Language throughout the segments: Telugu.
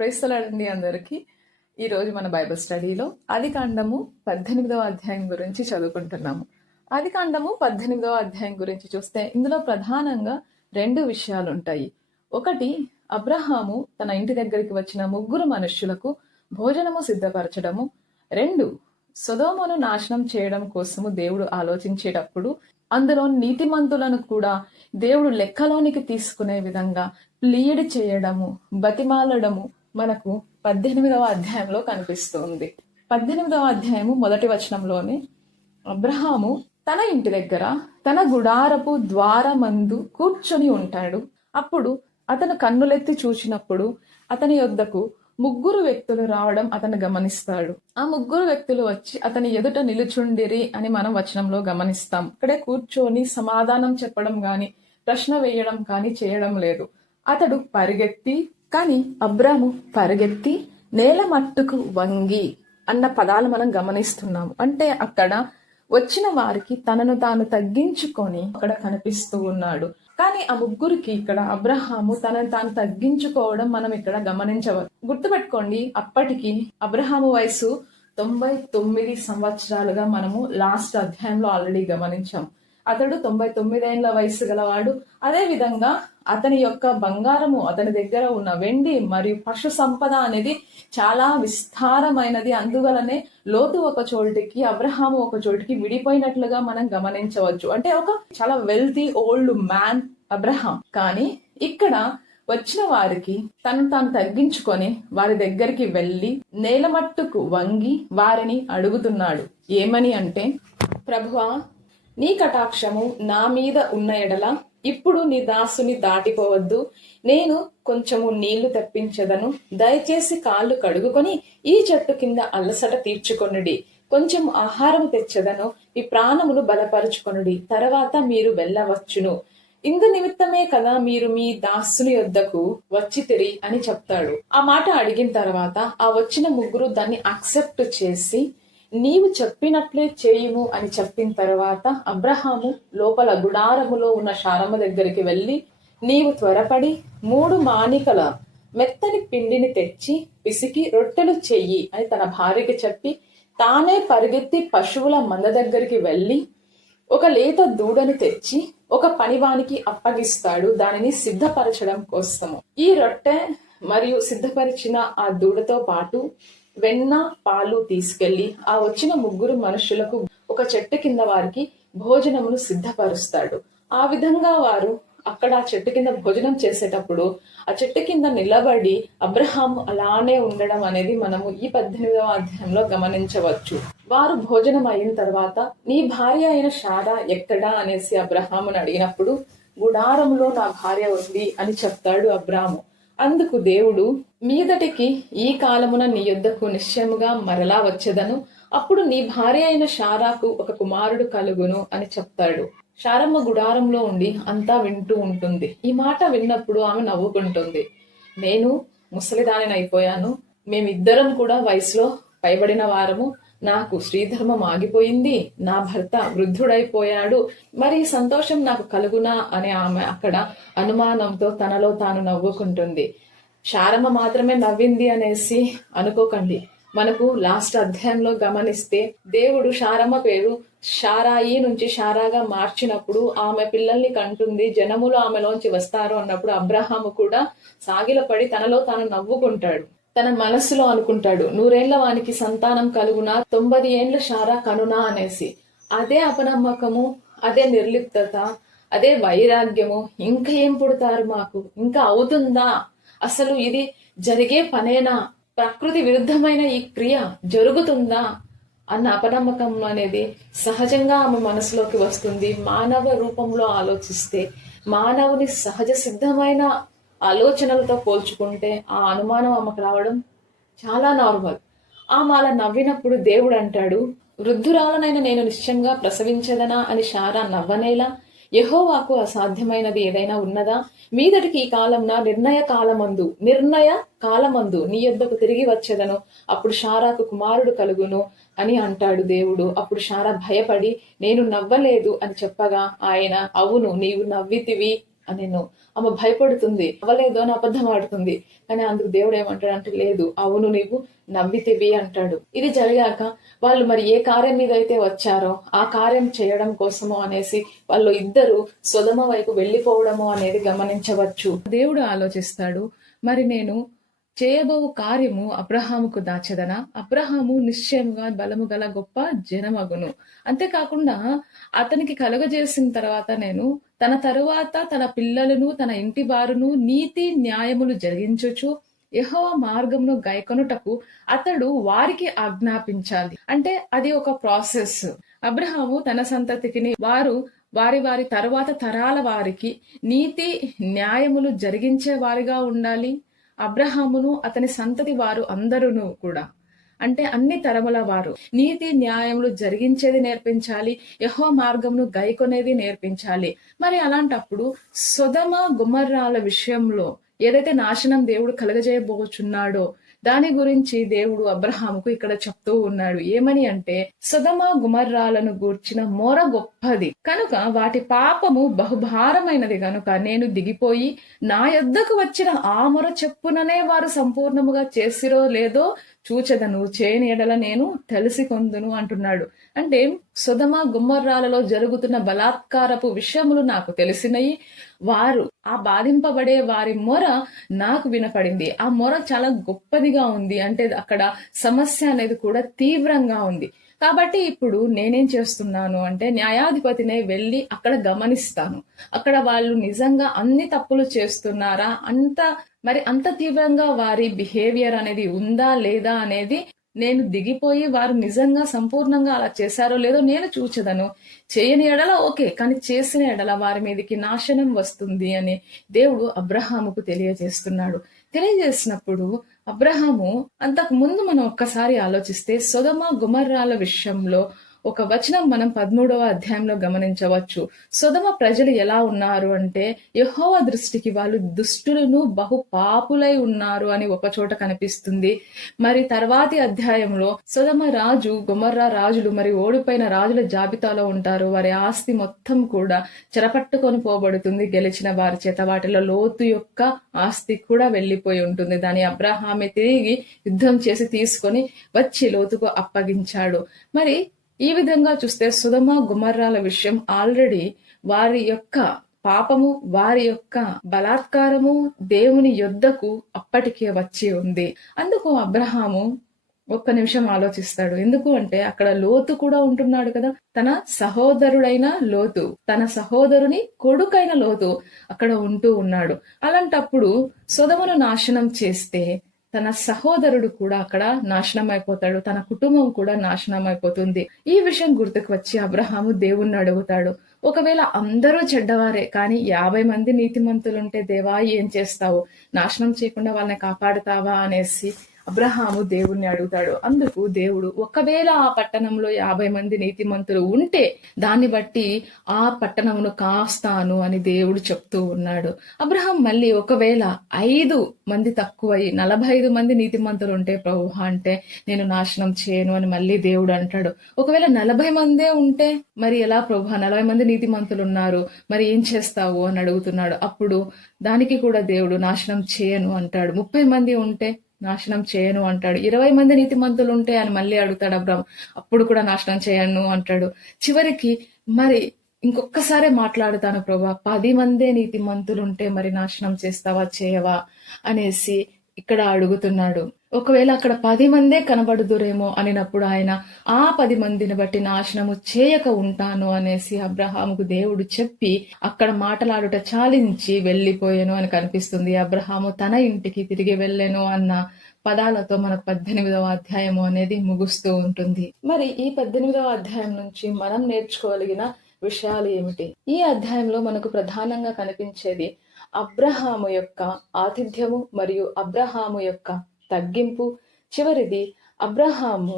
ప్రైజ్ ది లార్డ్ అండి అందరికీ. ఈరోజు మన బైబిల్ స్టడీలో ఆదికాండము 18వ అధ్యాయం గురించి చదువుకుంటున్నాము. ఆదికాండము 18వ అధ్యాయం గురించి చూస్తే ఇందులో ప్రధానంగా 2 విషయాలు ఉంటాయి. ఒకటి, అబ్రహాము తన ఇంటి దగ్గరికి వచ్చిన 3 మనుష్యులకు భోజనము సిద్ధపరచడము. 2, సొదొమను నాశనం చేయడం కోసము దేవుడు ఆలోచించేటప్పుడు అందులో నీతిమంతులను కూడా దేవుడు లెక్కలోనికి తీసుకునే విధంగా ప్లీడ్ చేయడము, బతిమాలడము మనకు 18వ అధ్యాయంలో కనిపిస్తుంది. 18వ అధ్యాయము 1వ వచనంలోనే అబ్రహాము తన ఇంటి దగ్గర తన గుడారపు ద్వారమందు కూర్చొని ఉంటాడు. అప్పుడు అతను కన్నులెత్తి చూసినప్పుడు అతని యొద్దకు 3 వ్యక్తులు రావడం అతను గమనిస్తాడు. ఆ 3 వ్యక్తులు వచ్చి అతని ఎదుట నిలుచుండిరి అని మనం వచనంలో గమనిస్తాం. ఇక్కడే కూర్చొని సమాధానం చెప్పడం గాని ప్రశ్న వేయడం కానీ చేయడం లేదు. అతడు పరిగెత్తి, కానీ అబ్రాము పరిగెత్తి నేల మట్టుకు వంగి అన్న పదాలు మనం గమనిస్తున్నాము. అంటే అక్కడ వచ్చిన వారికి తనను తాను తగ్గించుకొని అక్కడ కనిపిస్తూ ఉన్నాడు. కానీ ఆ 3కి ఇక్కడ అబ్రహాము తనను తాను తగ్గించుకోవడం మనం ఇక్కడ గమనించవచ్చు. గుర్తుపెట్టుకోండి, అప్పటికి అబ్రహాము వయసు 99 సంవత్సరాలుగా మనము లాస్ట్ అధ్యాయంలో ఆల్రెడీ గమనించాం. అతడు 99 ఏళ్ల వయసు గలవాడు. అదే విధంగా అతని యొక్క బంగారము, అతని దగ్గర ఉన్న వెండి మరియు పశు సంపద అనేది చాలా విస్తారమైనది. అందువలనే లోతు ఒక చోటికి, అబ్రహాము ఒక చోటికి విడిపోయినట్లుగా మనం గమనించవచ్చు. అంటే ఒక చాలా వెల్తీ ఓల్డ్ మ్యాన్ అబ్రహాం. కానీ ఇక్కడ వచ్చిన వారికి తను తాను తగ్గించుకొని వారి దగ్గరికి వెళ్లి నేలమట్టుకు వంగి వారిని అడుగుతున్నాడు. ఏమని అంటే, ప్రభువా, నీ కటాక్షము నా మీద ఉన్న ఎడల ఇప్పుడు నీ దాసుని దాటిపోవద్దు. నేను కొంచెము నీళ్లు తెప్పించదను. దయచేసి కాళ్ళు కడుగుకొని ఈ చెట్టు కింద అలసట తీర్చుకొనుడి. కొంచెం ఆహారం తెచ్చదను. ఈ ప్రాణమును బలపరుచుకొనుడి. తర్వాత మీరు వెళ్ళవచ్చును. ఇందు నిమిత్తమే కదా మీరు మీ దాసుని యొద్దకు వచ్చితిరి అని చెప్తాడు. ఆ మాట అడిగిన తర్వాత ఆ వచ్చిన 3 దాన్ని అక్సెప్ట్ చేసి నీవు చెప్పినట్లే చేయుము అని చెప్పిన తర్వాత అబ్రహాము లోపల గుడారములో ఉన్న శారమ్మ దగ్గరికి వెళ్లి, నీవు త్వరపడి 3 మానికల మెత్తని పిండిని తెచ్చి పిసికి రొట్టెలు చెయ్యి అని తన భార్యకి చెప్పి తానే పరిగెత్తి పశువుల మంద దగ్గరికి వెళ్లి ఒక లేత దూడను తెచ్చి ఒక పనివానికి అప్పగిస్తాడు, దానిని సిద్ధపరచడం కోసము. ఈ రొట్టె మరియు సిద్ధపరిచిన ఆ దూడతో పాటు వెన్న, పాలు తీసుకెళ్లి ఆ వచ్చిన 3 మనుషులకు ఒక చెట్టు కింద వారికి భోజనమును సిద్ధపరుస్తాడు. ఆ విధంగా వారు అక్కడ ఆ చెట్టు కింద భోజనం చేసేటప్పుడు ఆ చెట్టు కింద నిలబడి అబ్రహాము అలానే ఉండడం అనేది మనము ఈ 18వ అధ్యాయంలో గమనించవచ్చు. వారు భోజనం అయిన తర్వాత నీ భార్య అయిన శారా ఎక్కడా అనేసి అబ్రహామును అడిగినప్పుడు, గుడారంలో నా భార్య ఉంది అని చెప్తాడు అబ్రాము. అందుకు దేవుడు, మీదటికి ఈ కాలమున నీ యొద్దకు నిశ్చయముగా మరలా వచ్చేదను. అప్పుడు నీ భార్య అయిన శారాకు ఒక కుమారుడు కలుగును అని చెప్తాడు. శారమ్మ గుడారంలో ఉండి అంతా వింటూ ఉంటుంది. ఈ మాట విన్నప్పుడు ఆమె నవ్వుకుంటుంది. నేను ముసలిదానిని అయిపోయాను, మేమిద్దరం కూడా వయసులో పైబడిన వారము, నాకు శ్రీధర్మం ఆగిపోయింది, నా భర్త వృద్ధుడైపోయాడు, మరి సంతోషం నాకు కలుగునా అని ఆమె అక్కడ అనుమానంతో తనలో తాను నవ్వుకుంటుంది. శారమ్మ మాత్రమే నవ్వింది అనేసి అనుకోకండి. మనకు లాస్ట్ అధ్యాయంలో గమనిస్తే దేవుడు శారమ్మ పేరు శారాయి నుంచి శారాగా మార్చినప్పుడు ఆమె పిల్లల్ని కంటుంది, జనములు ఆమెలోంచి వస్తారు అన్నప్పుడు అబ్రహాము కూడా సాగిలపడి తనలో తాను నవ్వుకుంటాడు. తన మనస్సులో అనుకుంటాడు, 100 ఏళ్ల వానికి సంతానం కలుగునా, 90 ఏండ్ల శారా కనునా అనేసి. అదే అపనమ్మకము, అదే నిర్లిప్తత, అదే వైరాగ్యము. ఇంకా ఏం పుడతారు మాకు, ఇంకా అవుతుందా, అసలు ఇది జరిగే పనేనా, ప్రకృతి విరుద్ధమైన ఈ క్రియ జరుగుతుందా అన్న అపనమ్మకం అనేది సహజంగా ఆమె మనసులోకి వస్తుంది. మానవ రూపంలో ఆలోచిస్తే, మానవుని సహజ సిద్ధమైన ఆలోచనలతో పోల్చుకుంటే ఆ అనుమానం ఆమెకు రావడం చాలా నార్మల్. ఆమె అలా నవ్వినప్పుడు దేవుడు అంటాడు, వృద్ధురాలనైనా నేను నిశ్చయంగా ప్రసవించదనా అని శారా నవ్వనేలా? యెహోవాకు అసాధ్యమైనది ఏదైనా ఉన్నదా? మీదటికి ఈ కాలంన నిర్ణయ కాలమందు నీ యొద్దకు తిరిగి వచ్చేదను. అప్పుడు శారాకు కుమారుడు కలుగును అని అంటాడు దేవుడు. అప్పుడు శారా భయపడి నేను నవ్వలేదు అని చెప్పగా ఆయన, అవును నీవు నవ్వితివి నేను ఆమె భయపడుతుంది, అవ్వలేదు అని అబద్ధం ఆడుతుంది. కానీ అందుకు దేవుడు ఏమంటాడంటే, లేదు, అవును, నీవు నవ్వితివి అంటాడు. ఇది జరిగాక వాళ్ళు మరి ఏ కార్యం మీద అయితే వచ్చారో ఆ కార్యం చేయడం కోసము అనేసి వాళ్ళు ఇద్దరు సొదమ వైపు వెళ్లిపోవడము అనేది గమనించవచ్చు. దేవుడు ఆలోచిస్తాడు, మరి నేను చేయబో కార్యము అబ్రహాముకు దాచెదనా? అబ్రహాము నిశ్చయముగా బలము గల గొప్ప జనమగును. అంతేకాకుండా అతనికి కలుగజేసిన తర్వాత నేను తన తరువాత తన పిల్లలను తన ఇంటి వారును నీతి న్యాయములు జరిగించుచు యెహోవా మార్గమును గైకొనుటకు అతడు వారికి ఆజ్ఞాపించాలి. అంటే అది ఒక ప్రాసెస్. అబ్రహాము తన సంతతికి వారి వారి తరువాత తరాల వారికి నీతి న్యాయములు జరిగించే వారిగా ఉండాలి. అబ్రహామును అతని సంతతి వారు అందరూ కూడా, అంటే అన్ని తరముల వారు నీతి న్యాయములు జరిగించేది నేర్పించాలి, యెహోవా మార్గమును గైకొనేది నేర్పించాలి. మరి అలాంటప్పుడు సొదమ గుమర్రాల విషయంలో ఏదైతే నాశనం దేవుడు కలగజేయబోచున్నాడో దాని గురించి దేవుడు అబ్రహాముకు ఇక్కడ చెప్తూ ఉన్నాడు. ఏమని అంటే, సొదమ గుమర్రాలను గూర్చిన మొర గొప్పది కనుక వాటి పాపము బహుభారమైనది కనుక నేను దిగిపోయి నా యొద్దకు వచ్చిన ఆ మొర చెప్పుననే వారు సంపూర్ణముగా చేసిరో లేదో చూచెదను, చేయని ఎడల నేను తెలిసికొందును అంటున్నాడు. అంటే సొదమ గుమ్మర్రాలలో జరుగుతున్న బలాత్కారపు విషయములు నాకు తెలిసినయి, వారు ఆ బాధింపబడే వారి మొర నాకు వినపడింది. ఆ మొర చాలా గొప్పదిగా ఉంది, అంటే అక్కడ సమస్య అనేది కూడా తీవ్రంగా ఉంది. కాబట్టి ఇప్పుడు నేనేం చేస్తున్నాను అంటే, న్యాయాధిపతినే వెళ్ళి అక్కడ గమనిస్తాను, అక్కడ వాళ్ళు నిజంగా అన్ని తప్పులు చేస్తున్నారా, అంత తీవ్రంగా వారి బిహేవియర్ అనేది ఉందా లేదా అనేది నేను దిగిపోయి వారు నిజంగా సంపూర్ణంగా అలా చేశారో లేదో నేను చూచెదను. చేయని ఎడల ఓకే, కానీ చేసిన ఎడల వారి మీదకి నాశనం వస్తుంది అని దేవుడు అబ్రహాముకు తెలియజేస్తున్నాడు. తెలియజేసినప్పుడు అబ్రహాము, అంతకు ముందు మనం ఒక్కసారి ఆలోచిస్తే సొదమ గుమర్రాల విషయంలో ఒక వచనం మనం 13వ అధ్యాయంలో గమనించవచ్చు. సొదమ ప్రజలు ఎలా ఉన్నారు అంటే, యెహోవా దృష్టికి వాళ్ళు దుష్టులను బహు పాపులై ఉన్నారు అని ఒక చోట కనిపిస్తుంది. మరి తర్వాతి అధ్యాయంలో సొదమ రాజు గొమర్రా రాజులు మరి ఓడిపోయిన రాజుల జాబితాలో ఉంటారు. వారి ఆస్తి మొత్తం కూడా చెరపట్టుకొని పోబడుతుంది గెలిచిన వారి చేత. వాటిలో లోతు యొక్క ఆస్తి కూడా వెళ్లిపోయి ఉంటుంది. దాని అబ్రహామే తిరిగి యుద్ధం చేసి తీసుకొని వచ్చి లోతుకు అప్పగించాడు. మరి ఈ విధంగా చూస్తే సొదమ గుమర్రాల విషయం ఆల్రెడీ వారి యొక్క పాపము, వారి యొక్క బలాత్కారము దేవుని యొద్దకు అప్పటికే వచ్చి ఉంది. అందుకు అబ్రహాము ఒక్క నిమిషం ఆలోచిస్తాడు. ఎందుకు అంటే అక్కడ లోతు కూడా ఉంటున్నాడు కదా, తన సహోదరుడైన లోతు, తన సహోదరుని కొడుకైన లోతు అక్కడ ఉంటూ ఉన్నాడు. అలాంటప్పుడు సొదమను నాశనం చేస్తే తన సహోదరుడు కూడా అక్కడ నాశనం అయిపోతాడు, తన కుటుంబం కూడా నాశనం అయిపోతుంది. ఈ విషయం గుర్తుకు వచ్చి అబ్రహాము దేవుణ్ణి అడుగుతాడు, ఒకవేళ అందరూ చెడ్డవారే కానీ 50 మంది నీతిమంతులుంటే దేవా ఏం చేస్తావు, నాశనం చేయకుండా వాళ్ళని కాపాడుతావా అనేసి అబ్రహాము దేవుణ్ణి అడుగుతాడు. అందుకు దేవుడు, ఒకవేళ ఆ పట్టణంలో 50 మంది నీతిమంతులు ఉంటే దాన్ని బట్టి ఆ పట్టణమును కాస్తాను అని దేవుడు చెప్తూ ఉన్నాడు. అబ్రహాం మళ్ళీ, ఒకవేళ 5 మంది తక్కువై 45 మంది నీతిమంతులు ఉంటే ప్రభువా అంటే నేను నాశనం చేయను అని మళ్ళీ దేవుడు అంటాడు. ఒకవేళ 40 మందే ఉంటే మరి ఎలా ప్రభువా, 40 మంది నీతిమంతులు ఉన్నారు, మరి ఏం చేస్తావు అని అడుగుతున్నాడు. అప్పుడు దానికి కూడా దేవుడు నాశనం చేయను అంటాడు. 30 మంది ఉంటే నాశనం చేయను అంటాడు. 20 మంది నీతిమంతులు ఉంటే అని మళ్ళీ అడుగుతాడు అబ్రహాం, అప్పుడు కూడా నాశనం చేయను అంటాడు. చివరికి మరి ఇంకొకసారి మాట్లాడుతాను ప్రభా, 10 మందే నీతిమంతులు ఉంటే మరి నాశనం చేస్తావా చేయవా అనేసి ఇక్కడ అడుగుతున్నాడు. ఒకవేళ అక్కడ 10 మందే కనబడుదురేమో అనినప్పుడు ఆయన ఆ 10 మందిని బట్టి నాశనము చేయక ఉంటాను అనేసి అబ్రహాముకు దేవుడు చెప్పి అక్కడ మాటలాడుట చాలించి వెళ్లిపోయాను అని కనిపిస్తుంది. అబ్రహాము తన ఇంటికి తిరిగి వెళ్ళాను అన్న పదాలతో మనకు 18వ అధ్యాయము అనేది ముగుస్తూ ఉంటుంది. మరి ఈ 18వ అధ్యాయం నుంచి మనం నేర్చుకోగలిగిన విషయాలు ఏమిటి? ఈ అధ్యాయంలో మనకు ప్రధానంగా కనిపించేది అబ్రహాము యొక్క ఆతిథ్యము మరియు అబ్రహాము యొక్క తగ్గింపు. చివరిది అబ్రహాము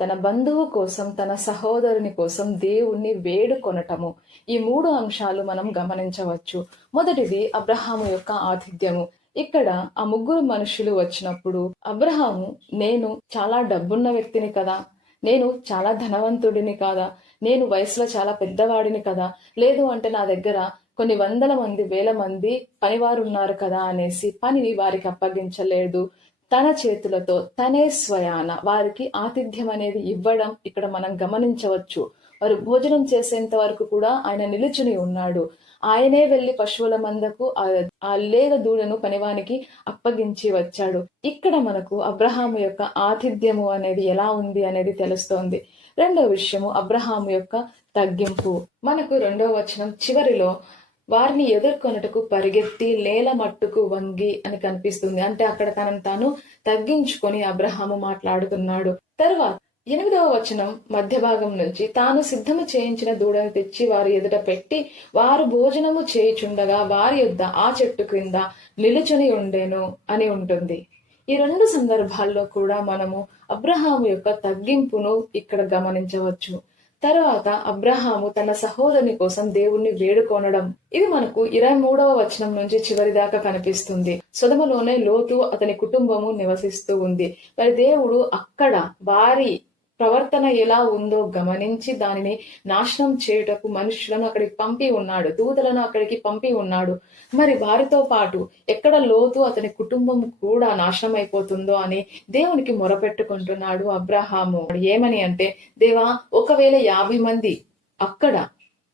తన బంధువు కోసం, తన సహోదరుని కోసం దేవుణ్ణి వేడుకొనటము. ఈ 3 అంశాలు మనం గమనించవచ్చు. మొదటిది అబ్రహాము యొక్క ఆతిథ్యము. ఇక్కడ ఆ 3 మనుషులు వచ్చినప్పుడు అబ్రహాము, నేను చాలా డబ్బున్న వ్యక్తిని కదా, నేను చాలా ధనవంతుడిని కాదా, నేను వయసులో చాలా పెద్దవాడిని కదా, లేదు అంటే నా దగ్గర కొన్ని వందల మంది, వేల మంది పనివారు ఉన్నారు కదా అనేసి పనిని వారికి అప్పగించలేదు. తన చేతులతో తనే స్వయాన వారికి ఆతిథ్యం అనేది ఇవ్వడం ఇక్కడ మనం గమనించవచ్చు. వారు భోజనం చేసేంత వరకు కూడా ఆయన నిలుచుని ఉన్నాడు. ఆయనే వెళ్లి పశువుల మందకు ఆ లేగ దూడను పనివానికి అప్పగించి వచ్చాడు. ఇక్కడ మనకు అబ్రహాము యొక్క ఆతిథ్యము అనేది ఎలా ఉంది అనేది తెలుస్తోంది. రెండవ విషయము అబ్రహాము యొక్క తగ్గింపు. మనకు 2వ వచనం చివరిలో వారిని ఎదుర్కొనుటకు పరిగెత్తి నేల మట్టుకు వంగి అని కనిపిస్తుంది. అంటే అక్కడ తనను తాను తగ్గించుకొని అబ్రహాము మాట్లాడుతున్నాడు. తరువాత 8వ వచనం మధ్య భాగం నుంచి తాను సిద్ధము చేయించిన దూడను తెచ్చి వారి ఎదుట పెట్టి వారు భోజనము చేయుచుండగా వారి యొద్ద ఆ చెట్టు క్రింద నిలుచుని ఉండెను అని ఉంటుంది. ఈ 2 సందర్భాల్లో కూడా మనము అబ్రహాము యొక్క తగ్గింపును ఇక్కడ గమనించవచ్చు. తర్వాత అబ్రహాము తన సహోదరుని కోసం దేవుణ్ణి వేడుకొనడం, ఇది మనకు 23వ వచనం నుంచి చివరి దాకా కనిపిస్తుంది. సొదొమలోనే లోతు అతని కుటుంబము నివసిస్తూ ఉంది. మరి దేవుడు అక్కడ వారి ప్రవర్తన ఎలా ఉందో గమనించి దానిని నాశనం చేయుటకు మనుషులను అక్కడికి పంపి ఉన్నాడు, దూతలను అక్కడికి పంపి ఉన్నాడు. మరి వారితో పాటు ఎక్కడ లోతు అతని కుటుంబం కూడా నాశనం అయిపోతుందో అని దేవునికి మొరపెట్టుకుంటున్నాడు అబ్రహాము. ఏమని అంటే, దేవా, ఒకవేళ 50 మంది అక్కడ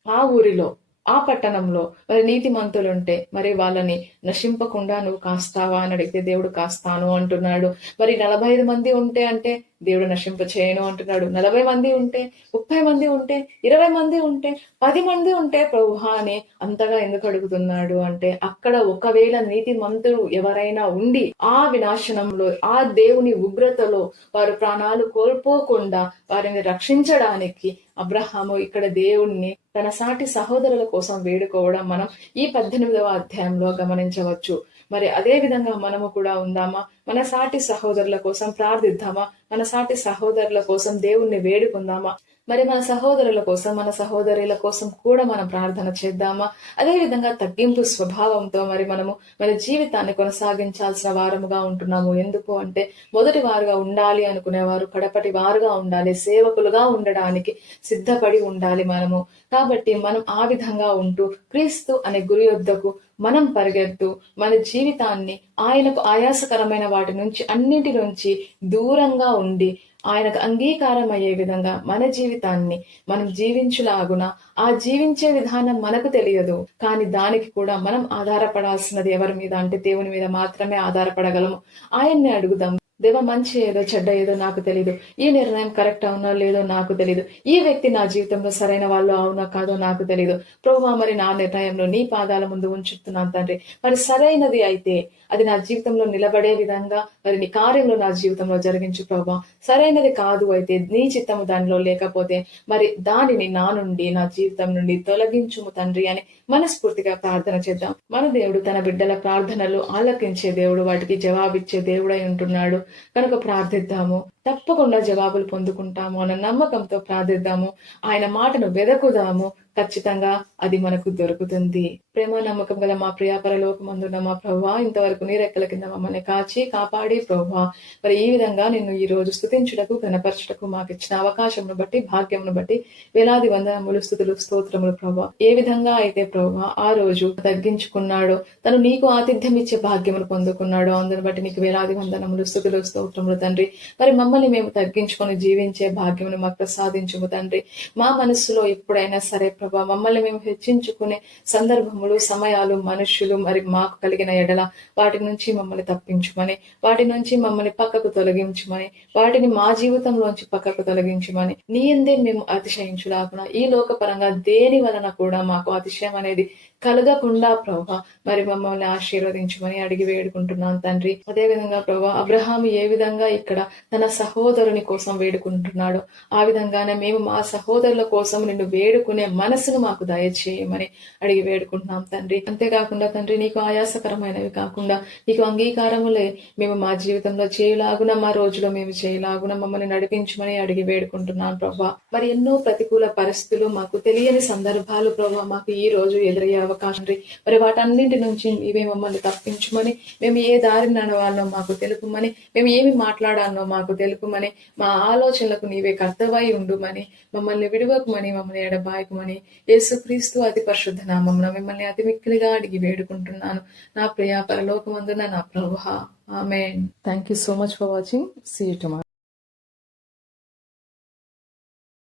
ఆ ఊరిలో ఆ పట్టణంలో మరి నీతిమంతులుంటే మరి వాళ్ళని నశింపకుండా నువ్వు కాస్తావా అని అడిగితే దేవుడు కాస్తాను అంటున్నాడు. మరి 45 మంది ఉంటే అంటే దేవుడు నశింప చేయను అంటున్నాడు. 40 మంది ఉంటే, 30 మంది ఉంటే, 20 మంది ఉంటే, 10 మంది ఉంటే ప్రభువా అని అంతగా ఎందుకు అడుగుతున్నాడు అంటే, అక్కడ ఒకవేళ నీతిమంతుడు ఎవరైనా ఉండి ఆ వినాశనంలో ఆ దేవుని ఉగ్రతలో వారు ప్రాణాలు కోల్పోకుండా వారిని రక్షించడానికి అబ్రహాము ఇక్కడ దేవుణ్ణి తన సాటి సహోదరుల కోసం వేడుకోవడం మనం ఈ 18వ అధ్యాయంలో గమనించవచ్చు. మరి అదే విధంగా మనము కూడా ఉందామా? మన సాటి సహోదరుల కోసం ప్రార్థిద్దామా? మన సాటి సహోదరుల కోసం దేవుణ్ణి వేడుకుందామా? మరి మన సహోదరుల కోసం, మన సహోదరుల కోసం కూడా మనం ప్రార్థన చేద్దామా? అదే విధంగా తగ్గింపు స్వభావంతో మరి మనము మన జీవితాన్ని కొనసాగించాల్సిన వారముగా ఉంటున్నాము. ఎందుకు అంటే, మొదటి వారుగా ఉండాలి అనుకునేవారు కడపటి వారుగా ఉండాలి, సేవకులుగా ఉండడానికి సిద్ధపడి ఉండాలి మనము. కాబట్టి మనం ఆ విధంగా ఉంటూ క్రీస్తు అనే గురి యొద్దకు మనం పరిగెడుతూ మన జీవితాన్ని ఆయనకు ఆయాసకరమైన వాటి నుంచి అన్నిటి నుంచి దూరంగా ఉండి ఆయనకు అంగీకారం అయ్యే విధంగా మన జీవితాన్ని మనం జీవించులాగున, ఆ జీవించే విధానం మనకు తెలియదు, కానీ దానికి కూడా మనం ఆధారపడాల్సినది ఎవరి మీద అంటే దేవుని మీద మాత్రమే ఆధారపడగలము. ఆయన్ని అడుగుదాం, దేవా, మంచి ఏదో చెడ్డ ఏదో నాకు తెలీదు, ఈ నిర్ణయం కరెక్ట్ అవునో లేదో నాకు తెలీదు, ఈ వ్యక్తి నా జీవితంలో సరైన వాళ్ళు అవునో కాదో నాకు తెలీదు ప్రభువా, మరి నా నిర్ణయంలో నీ పాదాల ముందు ఉంచుతున్నాను తండ్రి. మరి సరైనది అయితే అది నా జీవితంలో నిలబడే విధంగా మరి నీ కార్యంలో నా జీవితంలో జరిగించు ప్రభువా. సరైనది కాదు అయితే, నీ చిత్తము దానిలో లేకపోతే మరి దానిని నా నుండి, నా జీవితం నుండి తొలగించుము తండ్రి అని మనస్ఫూర్తిగా ప్రార్థన చేద్దాం. మన దేవుడు తన బిడ్డల ప్రార్థనలు ఆలకించే దేవుడు, వాటికి జవాబిచ్చే దేవుడై ఉంటున్నాడు. కనుక ప్రార్థిద్దాము, తప్పకుండా జవాబులు పొందుకుంటాము అన్న నమ్మకంతో ప్రార్థిద్దాము. ఆయన మాటను వెదకుదాము, ఖచ్చితంగా అది మనకు దొరుకుతుంది. ప్రేమ నమ్మకం గల మా ప్రియ పరలోకమందున్న మా ప్రభువా, ఇంతవరకు నీ రెక్కల కింద మమ్మల్ని కాచి కాపాడి ప్రభువా, మరి ఈ విధంగా నిన్ను ఈ రోజు స్తుతించుటకు, ఘనపరచుటకు మాకు ఇచ్చిన అవకాశమును బట్టి, భాగ్యమును బట్టి వేలాది వందనములు, స్తుతులు, స్తోత్రములు ప్రభువా. ఏ విధంగా అయితే ప్రభువా ఆ రోజు తగ్గించుకున్నాడో, తను నీకు ఆతిథ్యం ఇచ్చే భాగ్యమును పొందుకున్నాడో, అందుని బట్టి నీకు వేలాది వందనములు, స్తుతులు, స్తోత్రములు తండ్రి. మరి మమ్మల్ని మేము తగ్గించుకొని జీవించే భాగ్యమును మాకు ప్రసాదించుము తండ్రి. మా మనస్సులో ఎప్పుడైనా సరే ప్రభా మమ్మల్ని మేము హెచ్చించుకునే సందర్భములు, సమయాలు, మనుష్యులు మరి మాకు కలిగిన ఎడల వాటి నుంచి మమ్మల్ని తప్పించుమని, వాటి నుంచి మమ్మల్ని పక్కకు తొలగించుమని, వాటిని మా జీవితంలోంచి పక్కకు తొలగించుమని, నీ యందే మేము అతిశయించులాగున ఈ లోకపరంగా దేని వలన కూడా మాకు అతిశయం అనేది కలగకుండా ప్రభా మరి మమ్మల్ని ఆశీర్వదించమని అడిగి వేడుకుంటున్నాను తండ్రి. అదేవిధంగా ప్రభా అబ్రహాము ఏ విధంగా ఇక్కడ తన సహోదరుని కోసం వేడుకుంటున్నాడో, ఆ విధంగానే మేము మా సహోదరుల కోసం నిన్ను వేడుకునే మనసును మాకు దయచేయమని అడిగి వేడుకుంటున్నాం తండ్రి. అంతేకాకుండా తండ్రి, నీకు ఆయాసకరమైనవి కాకుండా నీకు అంగీకారములే మేము మా జీవితంలో చేయలాగున, మా రోజులో మేము చేయలాగున మమ్మల్ని నడిపించమని అడిగి వేడుకుంటున్నాం ప్రభా. మరి ఎన్నో ప్రతికూల పరిస్థితులు, మాకు తెలియని సందర్భాలు ప్రభా మాకు ఈ రోజు ఎదురయ్యే అవకాశం, మరి వాటన్నింటి నుంచి నీవే మమ్మల్ని తప్పించుమని, మేము ఏ దారిని నడవాలనో మాకు తెలుపుమని, మేము ఏమి మాట్లాడాలనో మాకు తెలుపుమని, మా ఆలోచనలకు నీవే కర్తవై ఉండుమని, మమ్మల్ని విడువకుమని, మమ్మల్ని ఎడబాయకుమని యేసుక్రీస్తు అతి పరిశుద్ధ నామమున మిమ్మల్ని మిమ్మల్ని అతి మిక్కిలిగా అడిగి వేడుకుంటున్నాను నా ప్రియ పరలోకమందున నా ప్రభువా. Amen. Thank you so much for watching. See you tomorrow.